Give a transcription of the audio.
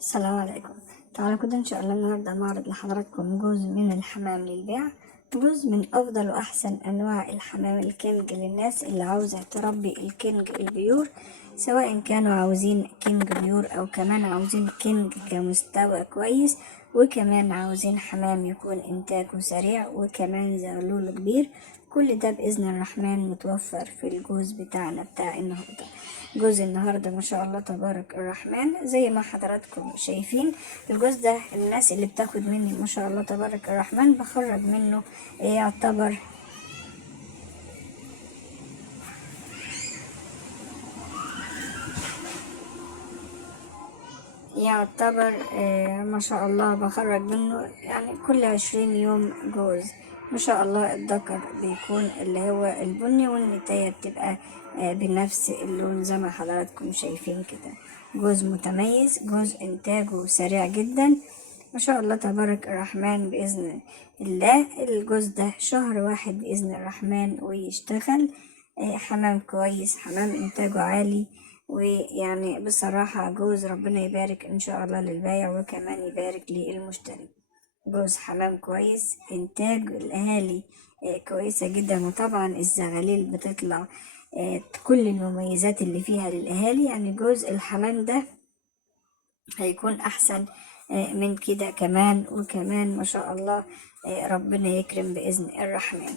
السلام عليكم. تعالوا كده ان شاء الله النهارده معرض لحضراتكم جوز من الحمام للبيع. جوز من افضل واحسن انواع الحمام الكينج للناس اللي عاوزة تربي الكينج البيور، سواء كانوا عاوزين كينج بيور او كمان عاوزين كينج كمستوى كويس، وكمان عاوزين حمام يكون انتاجه سريع وكمان زغلوله كبير. كل ده بإذن الرحمن متوفر في الجوز بتاعنا بتاع النهاردة. جوز النهاردة ما شاء الله تبارك الرحمن زي ما حضراتكم شايفين. الجوز ده الناس اللي بتاخد مني ما شاء الله تبارك الرحمن بخرج منه يعتبر ما شاء الله بخرج منه يعني كل 20 يوم جوز. ما شاء الله الذكر بيكون اللي هو البني والنتاية بتبقى بنفس اللون زي ما حضراتكم شايفين كده. جوز متميز، جوز انتاجه سريع جدا ما شاء الله تبارك الرحمن. بإذن الله الجوز ده شهر واحد بإذن الرحمن ويشتغل حمام كويس، حمام انتاجه عالي. ويعني بصراحة جوز ربنا يبارك ان شاء الله للبايع وكمان يبارك للمشتري. جوز حمام كويس، انتاج الاهالي كويسة جدا. وطبعا الزغاليل بتطلع كل المميزات اللي فيها للاهالي. يعني جوز الحمام ده هيكون احسن من كده كمان وكمان ما شاء الله. ربنا يكرم بإذن الرحمن.